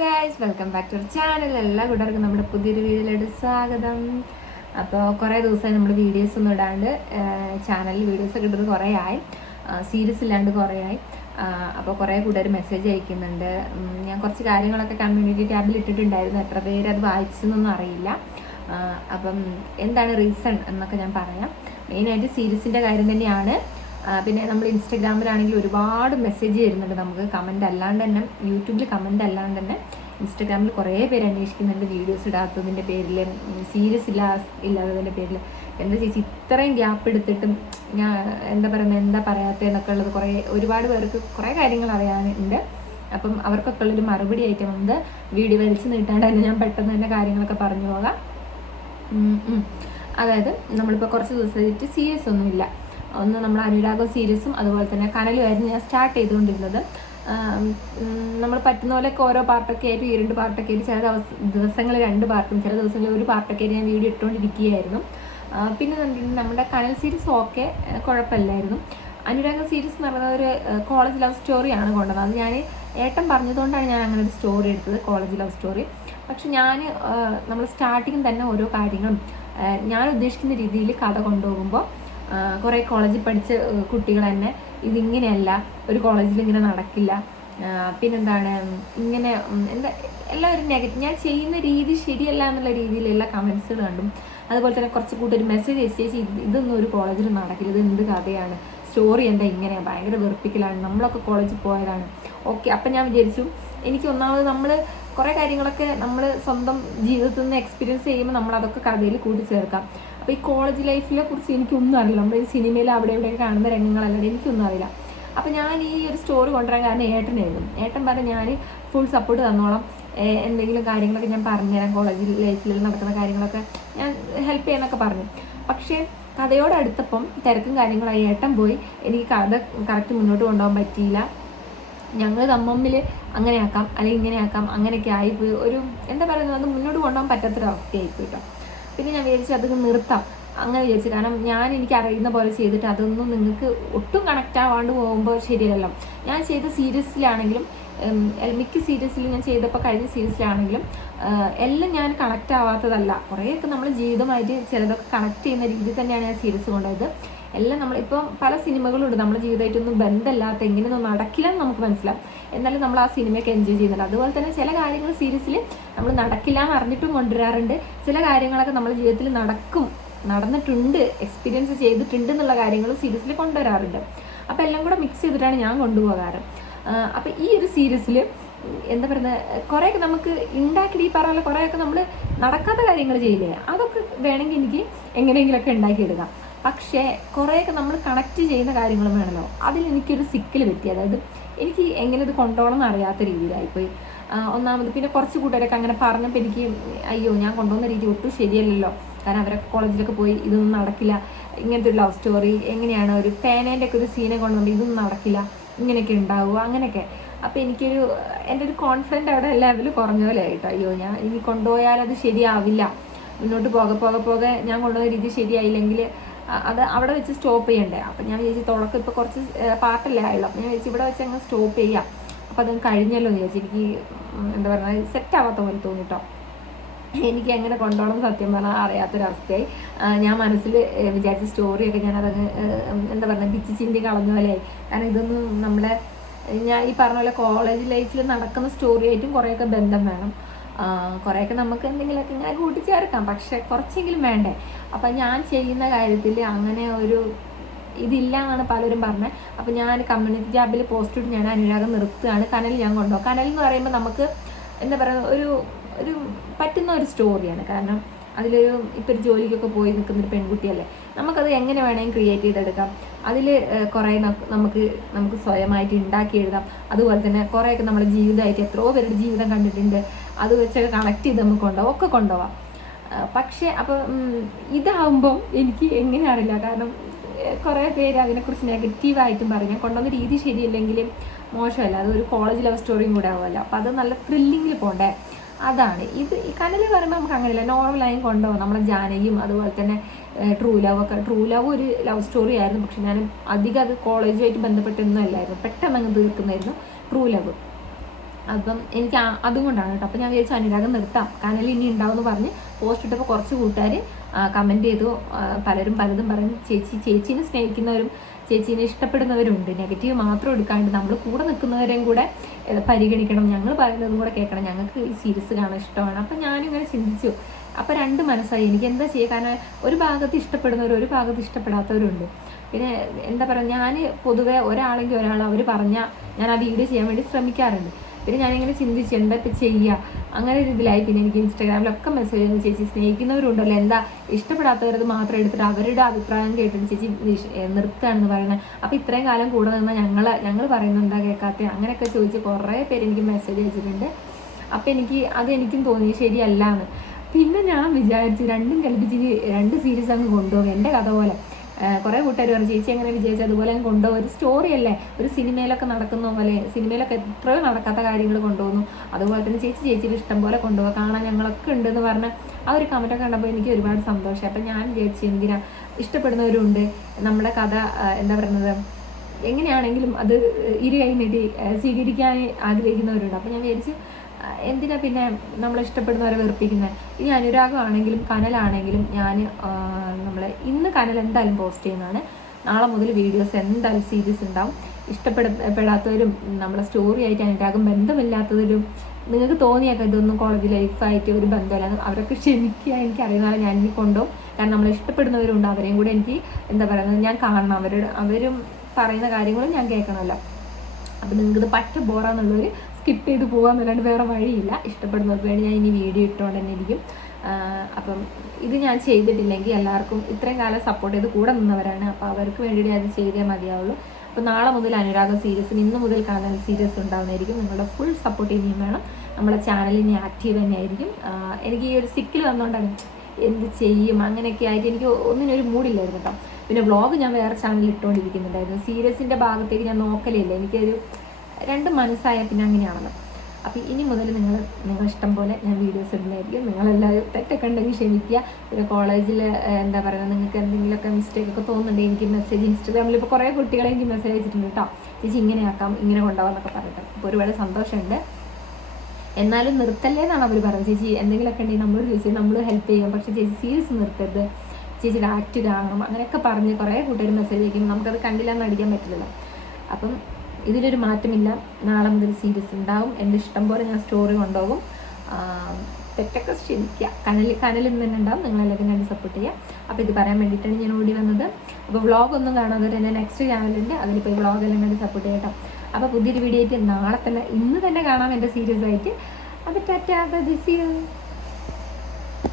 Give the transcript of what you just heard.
Guys welcome back to channel എല്ലാ കൂട്ടർക്കും നമ്മുടെ പുതിയൊരു വീഡിയോയിലോട്ട് സ്വാഗതം. അപ്പോൾ കുറേ ദിവസമായി നമ്മൾ വീഡിയോസ് ഒന്നും ഇടാണ്ട് ചാനലിൽ വീഡിയോസ് ഒക്കെ ഇട്ടത് കുറേ ആയി. സീരീസ് ഇല്ലാണ്ട് കുറേ ആയി. അപ്പോൾ കുറേ കൂട്ടുകാർ മെസ്സേജ് അയക്കുന്നുണ്ട്. ഞാൻ കുറച്ച് കാര്യങ്ങളൊക്കെ കമ്മ്യൂണിറ്റി ടാബിൽ ഇട്ടിട്ടുണ്ടായിരുന്നു. എത്ര പേര് അത് വായിച്ചെന്നൊന്നും അറിയില്ല. അപ്പം എന്താണ് റീസൺ എന്നൊക്കെ ഞാൻ പറയാം. മെയിനായിട്ട് സീരീസിന്റെ കാര്യം തന്നെയാണ്. പിന്നെ നമ്മൾ ഇൻസ്റ്റഗ്രാമിലാണെങ്കിൽ ഒരുപാട് മെസ്സേജ് വരുന്നുണ്ട് നമുക്ക്. കമന്റ് അല്ലാണ്ട് തന്നെ യൂട്യൂബിൽ കമന്റ് അല്ലാണ്ട് തന്നെ ഇൻസ്റ്റഗ്രാമിൽ കുറേ പേര് അന്വേഷിക്കുന്നുണ്ട്. വീഡിയോസ് ഇടാത്തതിന്റെ പേരിൽ സീരിയസ് ഇല്ലാ ഇല്ലാത്തതിന്റെ പേരിൽ. എന്താ ചേച്ചി ഇത്രയും ഗ്യാപ്പ് എടുത്തിട്ടും ഞാൻ എന്താ പറയുന്നത് എന്താ പറയാത്തതെന്നൊക്കെ ഉള്ളത് കുറേ ഒരുപാട് പേർക്ക് കുറേ കാര്യങ്ങൾ അറിയാനുണ്ട്. അപ്പം അവർക്കൊക്കെ ഉള്ളൊരു മറുപടി ആയിട്ട് വന്നത് വീഡിയോ വലിച്ചു നീട്ടാണ്ട് തന്നെ ഞാൻ പെട്ടെന്ന് തന്നെ കാര്യങ്ങളൊക്കെ പറഞ്ഞു പോകാം. അതായത് നമ്മളിപ്പോൾ കുറച്ച് ദിവസമായിട്ട് സീരിയസ് ഒന്നുമില്ല. ഒന്ന് നമ്മൾ അനുരാഗം സീരീസും അതുപോലെ തന്നെ കനലുമായിരുന്നു ഞാൻ സ്റ്റാർട്ട് ചെയ്തുകൊണ്ടിരുന്നത്. നമ്മൾ പറ്റുന്ന പോലെയൊക്കെ ഓരോ പാർട്ടൊക്കെ ആയിട്ട് ഈ രണ്ട് പാർട്ടൊക്കെ ആയിട്ട് ചില ദിവസ ദിവസങ്ങളിൽ രണ്ട് പാർട്ടും ചില ദിവസങ്ങളിൽ ഒരു പാർട്ടൊക്കെ ആയിട്ട് ഞാൻ വീഡിയോ ഇട്ടുകൊണ്ടിരിക്കുകയായിരുന്നു. പിന്നെ കണ്ടിട്ടുണ്ട് നമ്മുടെ കനൽ സീരീസ് ഓക്കെ കുഴപ്പമില്ലായിരുന്നു. അനുരാഗ സീരീസ് എന്ന് പറയുന്നത് ഒരു കോളേജ് ലവ് സ്റ്റോറിയാണ് കൊണ്ടുവന്നത് അത് ഞാൻ ഏട്ടൻ പറഞ്ഞതുകൊണ്ടാണ് ഞാൻ അങ്ങനെ ഒരു സ്റ്റോറി എടുത്തത് കോളേജ് ലവ് സ്റ്റോറി പക്ഷെ ഞാൻ നമ്മൾ സ്റ്റാർട്ടിങ് തന്നെ ഓരോ കാര്യങ്ങളും ഞാൻ ഉദ്ദേശിക്കുന്ന രീതിയിൽ കഥ കൊണ്ടുപോകുമ്പോൾ കുറേ കോളേജിൽ പഠിച്ച കുട്ടികൾ തന്നെ ഇതിങ്ങനെയല്ല ഒരു കോളേജിൽ ഇങ്ങനെ നടക്കില്ല. പിന്നെന്താണ് ഇങ്ങനെ എന്താ എല്ലാവരും നെഗറ്റീവ് ഞാൻ ചെയ്യുന്ന രീതി ശരിയല്ല എന്നുള്ള രീതിയിലുള്ള കമൻസുകൾ കണ്ടും. അതുപോലെ തന്നെ കുറച്ച് കൂട്ടൊരു മെസ്സേജ് അയച്ചു ചേച്ചി ഇത് ഇതൊന്നും ഒരു കോളേജിൽ നടക്കില്ല ഇത് എന്ത് കഥയാണ്? സ്റ്റോറി എന്താ ഇങ്ങനെയാണ് ഭയങ്കര വെറുപ്പിക്കലാണ്. നമ്മളൊക്കെ കോളേജിൽ പോയതാണ്. ഓക്കെ അപ്പം ഞാൻ വിചാരിച്ചു എനിക്ക് ഒന്നാമത് നമ്മൾ കുറേ കാര്യങ്ങളൊക്കെ നമ്മൾ സ്വന്തം ജീവിതത്തിൽ നിന്ന് എക്സ്പീരിയൻസ് ചെയ്യുമ്പോൾ നമ്മൾ അതൊക്കെ കഥയിൽ കൂട്ടിച്ചേർക്കാം അപ്പോൾ ഈ കോളേജ് ലൈഫിനെ കുറിച്ച് എനിക്കൊന്നും അറിയില്ല. നമ്മൾ ഈ സിനിമയിൽ അവിടെ ഇവിടെ കാണുന്ന രംഗങ്ങളല്ലാതെ എനിക്കൊന്നും അറിയില്ല. അപ്പോൾ ഞാൻ ഈ ഒരു സ്റ്റോറി കൊണ്ടുവരാൻ കാരണം ഏട്ടനായിരുന്നു. ഏട്ടൻ പറഞ്ഞ് ഞാൻ ഫുൾ സപ്പോർട്ട് തന്നോളാം. എന്തെങ്കിലും കാര്യങ്ങളൊക്കെ ഞാൻ പറഞ്ഞുതരാം. കോളേജ് ലൈഫിൽ നടക്കുന്ന കാര്യങ്ങളൊക്കെ ഞാൻ ഹെൽപ്പ് ചെയ്യാനൊക്കെ പറഞ്ഞു. പക്ഷേ കഥയോടടുത്തപ്പം തിരക്കും കാര്യങ്ങളായി. ഏട്ടൻ പോയി. എനിക്ക് കഥ കറക്റ്റ് മുന്നോട്ട് കൊണ്ടുപോകാൻ പറ്റിയില്ല. ഞങ്ങൾ തമ്മിൽ അങ്ങനെ ആക്കാം അല്ലെങ്കിൽ ഇങ്ങനെ ആക്കാം അങ്ങനെയൊക്കെ ആയിപ്പോയി. ഒരു എന്താ പറയുന്നത് അത് മുന്നോട്ട് കൊണ്ടുപോകാൻ പറ്റാത്തൊരവസ്ഥയായിപ്പോയി കേട്ടോ പിന്നെ ഞാൻ വിചാരിച്ചു അത് നിർത്താം. അങ്ങനെ വിചാരിച്ചു. കാരണം ഞാൻ എനിക്ക് അറിയുന്ന പോലെ ചെയ്തിട്ട് അതൊന്നും നിങ്ങൾക്ക് ഒട്ടും കണക്റ്റ് ആവാണ്ട് പോകുമ്പോൾ ശരിയല്ലല്ലോ. ഞാൻ ചെയ്ത സീരിയസിലാണെങ്കിലും മിക്ക സീരീസിലും ഞാൻ ചെയ്തപ്പോൾ കഴിഞ്ഞ സീരീസിലാണെങ്കിലും എല്ലാം ഞാൻ കണക്റ്റ് ആവാത്തതല്ല. കുറേയൊക്കെ നമ്മൾ ജീവിതമായിട്ട് ചിലതൊക്കെ കണക്ട് ചെയ്യുന്ന രീതിയിൽ തന്നെയാണ് ഞാൻ സീരീസ് കൊണ്ടുപോയത്. എല്ലാം നമ്മൾ ഇപ്പം പല സിനിമകളുണ്ട്. നമ്മുടെ ജീവിതമായിട്ടൊന്നും ബന്ധമില്ലാത്ത എങ്ങനെയൊന്നും നടക്കില്ലെന്ന് നമുക്ക് മനസ്സിലാവും. എന്നാലും നമ്മൾ ആ സിനിമയൊക്കെ എൻജോയ് ചെയ്യുന്നുണ്ട്. അതുപോലെ തന്നെ ചില കാര്യങ്ങൾ സീരീസിൽ നമ്മൾ നടക്കില്ല എന്ന് അറിഞ്ഞിട്ടും കൊണ്ടുവരാറുണ്ട്. ചില കാര്യങ്ങളൊക്കെ നമ്മുടെ ജീവിതത്തിൽ നടക്കും നടന്നിട്ടുണ്ട് എക്സ്പീരിയൻസ് ചെയ്തിട്ടുണ്ട് എന്നുള്ള കാര്യങ്ങൾ സീരീസിൽ കൊണ്ടുവരാറുണ്ട്. അപ്പോൾ എല്ലാം കൂടെ മിക്സ് ചെയ്തിട്ടാണ് ഞാൻ കൊണ്ടുപോകാറ്. അപ്പോൾ ഈ ഒരു സീരീസിൽ എന്താ പറയുന്നത് കുറേയൊക്കെ നമുക്ക് ഉണ്ടാക്കിയിട്ട് ഈ പറഞ്ഞ പോലെ കുറേയൊക്കെ നമ്മൾ നടക്കാത്ത കാര്യങ്ങൾ ചെയ്യില്ലേ അതൊക്കെ വേണമെങ്കിൽ എനിക്ക് എങ്ങനെയെങ്കിലുമൊക്കെ ഉണ്ടാക്കിയെടുക്കാം പക്ഷേ കുറേയൊക്കെ നമ്മൾ കണക്ട് ചെയ്യുന്ന കാര്യങ്ങളും വേണമല്ലോ അതിൽ എനിക്കൊരു സിക്കിൽ പറ്റി. അതായത് എനിക്ക് എങ്ങനെ ഇത് കൊണ്ടുപോകണം എന്ന് അറിയാത്ത രീതിയിലായിപ്പോയി. പോയി ഒന്നാമത് പിന്നെ കുറച്ച് കൂട്ടുകാരൊക്കെ അങ്ങനെ പറഞ്ഞപ്പോൾ എനിക്ക് അയ്യോ ഞാൻ കൊണ്ടുപോകുന്ന രീതി ഒട്ടും ശരിയല്ലല്ലോ. കാരണം അവരൊക്കെ കോളേജിലൊക്കെ പോയി ഇതൊന്നും നടക്കില്ല. ഇങ്ങനത്തെ ഒരു ലവ് സ്റ്റോറി എങ്ങനെയാണ് ഒരു പേനേന്റെ ഒക്കെ ഒരു സീനെ കൊണ്ടുവന്നിട്ട് ഇതൊന്നും നടക്കില്ല. ഇങ്ങനെയൊക്കെ ഉണ്ടാവുക അങ്ങനെയൊക്കെ. അപ്പോൾ എനിക്കൊരു എന്റെ ഒരു കോൺഫിഡന്റ് അവിടെ ലെവൽ കുറഞ്ഞ പോലെ ആയിട്ടോ. അയ്യോ ഞാൻ ഇനി കൊണ്ടുപോയാൽ അത് ശരിയാവില്ല. മുന്നോട്ട് പോകെ പോകെ പോകെ ഞാൻ കൊണ്ടുപോകുന്ന രീതി ശരിയായില്ലെങ്കിൽ അത് അവിടെ വെച്ച് സ്റ്റോപ്പ് ചെയ്യണ്ടേ. അപ്പം ഞാൻ വിചാരിച്ചു തുടക്കം ഇപ്പോൾ കുറച്ച് പാട്ടല്ലേ ആയുള്ളൂ അപ്പം ഞാൻ വിചാരിച്ചു ഇവിടെ വെച്ച് അങ്ങ് സ്റ്റോപ്പ് ചെയ്യാം. അപ്പോൾ അതങ്ങ് കഴിഞ്ഞല്ലോ എന്ന് വിചാരിച്ചു. എനിക്ക് എന്താ പറയുക സെറ്റ് ആവാത്ത പോലെ തോന്നിട്ടോ. എനിക്ക് എങ്ങനെ കൊണ്ടുപോകണം സത്യം പറഞ്ഞാൽ അറിയാത്തൊരവസ്ഥയായി. ഞാൻ മനസ്സിൽ വിചാരിച്ച സ്റ്റോറിയൊക്കെ ഞാൻ അത് എന്താ പറയുക പിച്ച് ചിന്തി കളഞ്ഞ പോലെയായി. കാരണം ഇതൊന്നും നമ്മളെ ഞാൻ ഈ പറഞ്ഞ പോലെ കോളേജ് ലൈഫിൽ നടക്കുന്ന സ്റ്റോറി ആയിട്ടും കുറേയൊക്കെ ബന്ധം വേണം. കുറേയൊക്കെ നമുക്ക് എന്തെങ്കിലുമൊക്കെ ഇങ്ങനെ കൂട്ടിച്ചേർക്കാം. പക്ഷേ കുറച്ചെങ്കിലും വേണ്ടേ? അപ്പം ഞാൻ ചെയ്യുന്ന കാര്യത്തിൽ അങ്ങനെ ഒരു ഇതില്ല എന്നാണ് പലരും പറഞ്ഞത് അപ്പം ഞാൻ കമ്മ്യൂണിറ്റി ജാബിൽ പോസ്റ്റ് ഇട്ട് ഞാൻ അനുരാഗം നിർത്തുകയാണ്. കനൽ ഞാൻ കൊണ്ടുപോകും. കനൽ എന്ന് പറയുമ്പോൾ നമുക്ക് എന്താ പറയുക ഒരു ഒരു പറ്റുന്ന ഒരു സ്റ്റോറിയാണ് കാരണം അതിലൊരു ഇപ്പോൾ ഒരു ജോലിക്കൊക്കെ പോയി നിൽക്കുന്ന ഒരു പെൺകുട്ടിയല്ലേ നമുക്കത് എങ്ങനെ വേണമെങ്കിലും ക്രിയേറ്റ് ചെയ്തെടുക്കാം. അതിൽ കുറേ നമുക്ക് നമുക്ക് സ്വയമായിട്ട് ഉണ്ടാക്കി എഴുതാം. അതുപോലെ തന്നെ കുറേയൊക്കെ നമ്മുടെ ജീവിതമായിട്ട് എത്രയോ പേരുടെ ജീവിതം കണ്ടിട്ടുണ്ട്. അത് വെച്ചൊക്കെ കണക്ട് ചെയ്ത് നമുക്ക് കൊണ്ടുപോകാം ഒക്കെ കൊണ്ടുപോകാം പക്ഷേ അപ്പോൾ ഇതാവുമ്പം എനിക്ക് എങ്ങനെ അറിയില്ല. കാരണം കുറേ പേര് അതിനെക്കുറിച്ച് നെഗറ്റീവായിട്ടും പറഞ്ഞാൽ ഞാൻ കൊണ്ടുവന്ന രീതി ശരിയല്ലെങ്കിലും മോശമല്ല. അത് ഒരു കോളേജ് ലവ് സ്റ്റോറിയും കൂടെ ആവുമല്ലോ. അപ്പോൾ അത് നല്ല ത്രില്ലിങ്ങിൽ പോകണ്ടേ അതാണ്. ഇത് ഈ കനൽ പറയുമ്പോൾ നമുക്ക് അങ്ങനെയല്ല. നോർമലായും കൊണ്ടുപോകാം. നമ്മുടെ ജാനകിയും അതുപോലെ തന്നെ ട്രൂ ലവ് ഒക്കെ. ട്രൂ ലവ് ഒരു ലവ് സ്റ്റോറി ആയിരുന്നു. പക്ഷെ ഞാൻ അധികം അത് കോളേജുമായിട്ട് ബന്ധപ്പെട്ടൊന്നും അല്ലായിരുന്നു. പെട്ടെന്ന് അങ്ങ് തീർക്കുന്നായിരുന്നു ട്രൂ ലവ് അപ്പം എനിക്ക് അതും കൊണ്ടാണ് കേട്ടോ. അപ്പം ഞാൻ വിചാരിച്ചു അനുരാഗം നിർത്താം. കനൽ ഇനി ഉണ്ടാവുമെന്ന് പറഞ്ഞ് പോസ്റ്റ് ഇട്ടപ്പോൾ കുറച്ച് കൂട്ടുകാർ കമന്റ് ചെയ്തു. പലരും പലതും പറഞ്ഞു. ചേച്ചി ചേച്ചീനെ സ്നേഹിക്കുന്നവരും ചേച്ചീനെ ഇഷ്ടപ്പെടുന്നവരുണ്ട്. നെഗറ്റീവ് മാത്രം എടുക്കാണ്ട് നമ്മൾ കൂടെ നിൽക്കുന്നവരെയും കൂടെ പരിഗണിക്കണം. ഞങ്ങൾ പറയുന്നതും കൂടെ കേൾക്കണം. ഞങ്ങൾക്ക് ഈ സീരീസ് കാണാൻ ഇഷ്ടമാണ്. അപ്പം ഞാനിങ്ങനെ ചിന്തിച്ചു. അപ്പോൾ രണ്ട് മനസ്സായി. എനിക്ക് എന്താ ചെയ്യുക കാരണം ഒരു ഭാഗത്ത് ഇഷ്ടപ്പെടുന്നവരും ഒരു ഭാഗത്ത് ഇഷ്ടപ്പെടാത്തവരുണ്ട്. പിന്നെ എന്താ പറയുക ഞാൻ പൊതുവേ ഒരാളെങ്കിൽ ഒരാൾ അവർ പറഞ്ഞാൽ ഞാൻ ആ വീഡിയോ ചെയ്യാൻ വേണ്ടി ശ്രമിക്കാറുണ്ട്. പിന്നെ ഞാനിങ്ങനെ ചിന്തിച്ച് എന്താ ഇപ്പം ചെയ്യുക അങ്ങനെ ഒരു ഇതിലായി. പിന്നെ എനിക്ക് ഇൻസ്റ്റാഗ്രാമിലൊക്കെ മെസ്സേജ് ചെയ്യുന്ന ചേച്ചി സ്നേഹിക്കുന്നവരുണ്ടല്ലോ. എന്താ? ഇഷ്ടപ്പെടാത്തവരത് മാത്രം എടുത്തിട്ട് അവരുടെ അഭിപ്രായം കേട്ടിട്ട് ചേച്ചി നിർത്തുകയാണെന്ന് പറയുന്നത്. അപ്പോൾ ഇത്രയും കാലം കൂടെ നിന്ന് ഞങ്ങൾ ഞങ്ങൾ പറയുന്നത് എന്താ കേൾക്കാത്ത അങ്ങനെയൊക്കെ ചോദിച്ച് കുറേ പേര് എനിക്ക് മെസ്സേജ് അയച്ചിട്ടുണ്ട്. അപ്പോൾ എനിക്ക് അത് എനിക്കും തോന്നി ശരിയല്ല എന്ന് പിന്നെ ഞാൻ വിചാരിച്ചു രണ്ടും കൽപ്പിച്ച് രണ്ട് സീരീസ് അങ്ങ് കൊണ്ടുപോകും. എന്റെ കഥ പോലെ. കുറേ കൂട്ടുകാർ പറഞ്ഞു ചേച്ചി എങ്ങനെ വിജയിച്ചു അതുപോലെ കൊണ്ടുപോകും. ഒരു സ്റ്റോറി അല്ലേ? ഒരു സിനിമയിലൊക്കെ നടക്കുന്ന പോലെ സിനിമയിലൊക്കെ എത്രയോ നടക്കാത്ത കാര്യങ്ങൾ കൊണ്ടുപോകുന്നു. അതുപോലെ തന്നെ ചേച്ചി ചേച്ചിയുടെ ഇഷ്ടം പോലെ കൊണ്ടുപോകാം. കാണാൻ ഞങ്ങളൊക്കെ ഉണ്ടെന്ന് പറഞ്ഞ ആ ഒരു കമന്റൊക്കെ കണ്ടപ്പോൾ എനിക്ക് ഒരുപാട് സന്തോഷം അപ്പം ഞാൻ വിചാരിച്ചു എന്തിനാ? ഇഷ്ടപ്പെടുന്നവരുണ്ട്. നമ്മുടെ കഥ എന്താ പറയുന്നത്? എങ്ങനെയാണെങ്കിലും അത് ഇരു കൈ നീട്ടി സ്വീകരിക്കാൻ ആഗ്രഹിക്കുന്നവരുണ്ട്. അപ്പം ഞാൻ വിചാരിച്ചു എന്തിനാ പിന്നെ നമ്മൾ ഇഷ്ടപ്പെടുന്നവരെ വെറുപ്പിക്കുന്നത് ഇനി അനുരാഗമാണെങ്കിലും കനലാണെങ്കിലും ഞാൻ നമ്മൾ ഇന്ന് കനൽ എന്തായാലും പോസ്റ്റ് ചെയ്യുന്നതാണ്. നാളെ മുതൽ വീഡിയോസ് എന്തായാലും സീരീസ് ഉണ്ടാവും. ഇഷ്ടപ്പെടപ്പെടാത്തവരും നമ്മളെ സ്റ്റോറി ആയിട്ട് അനുരാഗം ബന്ധമില്ലാത്തവരും നിങ്ങൾക്ക് തോന്നിയൊക്കെ ഇതൊന്നും കോളേജ് ലൈഫായിട്ട് ഒരു ബന്ധമില്ല അവരൊക്കെ ക്ഷമിക്കുക. എനിക്ക് അറിയുന്നതാണ് ഞാൻ ഇനി കൊണ്ടുപോകും. കാരണം നമ്മളെ ഇഷ്ടപ്പെടുന്നവരുണ്ട്. അവരെയും കൂടെ എനിക്ക് എന്താ പറയുന്നത് ഞാൻ കാണണം. അവരുടെ അവരും പറയുന്ന കാര്യങ്ങളും ഞാൻ കേൾക്കണമല്ലോ. അപ്പം നിങ്ങൾക്കിത് പറ്റ ബോറാന്നുള്ളവർ സ്കിപ്പ് ചെയ്ത് പോകാമെന്നല്ലാണ്ട് വേറെ വഴിയില്ല. ഇഷ്ടപ്പെടുന്നവർക്ക് വേണ്ടി ഞാൻ ഇനി വീഡിയോ ഇട്ടുകൊണ്ട് തന്നെ ഇരിക്കും അപ്പം ഇത് ഞാൻ ചെയ്തിട്ടില്ലെങ്കിൽ എല്ലാവർക്കും ഇത്രയും കാലം സപ്പോർട്ട് ചെയ്ത് കൂടെ നിന്നവരാണ്. അപ്പോൾ അവർക്ക് വേണ്ടിയിട്ട് ഞാൻ ചെയ്തേ മതിയാവുള്ളൂ. അപ്പോൾ നാളെ മുതൽ അനുരാധ സീരീസിന് ഇന്ന് മുതൽ കാണാൻ സീരീസ് ഉണ്ടാവുന്നതായിരിക്കും. നിങ്ങളുടെ ഫുൾ സപ്പോർട്ട് ഇനിയും വേണം. നമ്മളെ ചാനൽ ഇനി ആക്റ്റീവ് തന്നെ ആയിരിക്കും എനിക്ക് ഈ ഒരു സിക്കിൽ വന്നുകൊണ്ടാണ് എന്ത് ചെയ്യും അങ്ങനെയൊക്കെ ആയിട്ട് എനിക്ക് ഒന്നിനൊരു മൂഡില്ലായിരുന്നു കേട്ടോ. പിന്നെ വ്ളോഗ് ഞാൻ വേറെ ചാനലിൽ ഇട്ടുകൊണ്ടിരിക്കുന്നുണ്ടായിരുന്നു സീരിയസിന്റെ ഭാഗത്തേക്ക് ഞാൻ നോക്കലില്ല. എനിക്കൊരു രണ്ട് മനസ്സായ പിന്നെ അങ്ങനെയാണല്ലോ. അപ്പോൾ ഇനി മുതൽ നിങ്ങൾ നിങ്ങൾ ഇഷ്ടം പോലെ ഞാൻ വീഡിയോസ് ഇടുന്നതായിരിക്കും. നിങ്ങളെല്ലാവരും തെറ്റൊക്കെ ഉണ്ടെങ്കിൽ ക്ഷമിക്കുക. പിന്നെ കോളേജിൽ എന്താ പറയുക നിങ്ങൾക്ക് എന്തെങ്കിലുമൊക്കെ മിസ്റ്റേക്ക് ഒക്കെ തോന്നുന്നുണ്ടെങ്കിൽ എനിക്ക് മെസ്സേജ് ഇൻസ്റ്റാഗ്രാമിൽ ഇപ്പോൾ കുറേ കുട്ടികളെ എനിക്ക് മെസ്സേജ് അയച്ചിട്ടുണ്ട് കേട്ടോ. ചേച്ചി ഇങ്ങനെ ആക്കാം ഇങ്ങനെ കൊണ്ടുപോകാം എന്നൊക്കെ പറഞ്ഞിട്ട്. അപ്പോൾ ഒരുപാട് സന്തോഷമുണ്ട്. എന്നാലും നിർത്തല്ലേ എന്നാണ് അവർ പറയുന്നത്. ചേച്ചി എന്തെങ്കിലുമൊക്കെ ഉണ്ടെങ്കിൽ നമ്മൾ ചേച്ചി നമ്മൾ ഹെൽപ്പ് ചെയ്യും. പക്ഷേ ചേച്ചി സീരിയസ് നിർത്തരുത്. ചേച്ചിയുടെ ആക്റ്റീവ് കാണണം അങ്ങനെയൊക്കെ പറഞ്ഞ് കുറേ കൂട്ടുകാർ മെസ്സേജ് അയക്കും നമുക്കത് കണ്ടില്ല എന്ന് അടിക്കാൻ പറ്റില്ലല്ലോ. അപ്പം ഇതിനൊരു മാറ്റമില്ല. നാളെ മുതൽ സീരീസ് ഉണ്ടാവും. എന്റെ ഇഷ്ടം പോലെ ഞാൻ സ്റ്റോറി കൊണ്ടുപോകും. തെറ്റൊക്കെ ക്ഷമിക്കുക. കനലിൽ നിന്ന് തന്നെ ഉണ്ടാവും. നിങ്ങളെല്ലാവരും കണ്ട് സപ്പോർട്ട് ചെയ്യുക. അപ്പോൾ ഇത് പറയാൻ വേണ്ടിയിട്ടാണ് ഞാൻ ഓടി വന്നത്. അപ്പോൾ വ്ളോഗ് ഒന്നും കാണാതെ എന്റെ നെക്സ്റ്റ് ചാനലുണ്ട് അതിൽ പോയി വ്ളോഗ് എല്ലാം കണ്ട് സപ്പോർട്ട് ചെയ്യട്ടോ അപ്പോൾ പുതിയൊരു വീഡിയോ ആയിട്ട് നാളെ തന്നെ ഇന്ന് തന്നെ കാണാം എന്റെ സീരിയസ് ആയിട്ട്. അപ്പോൾ ടാറ്റാ ബൈ സി യു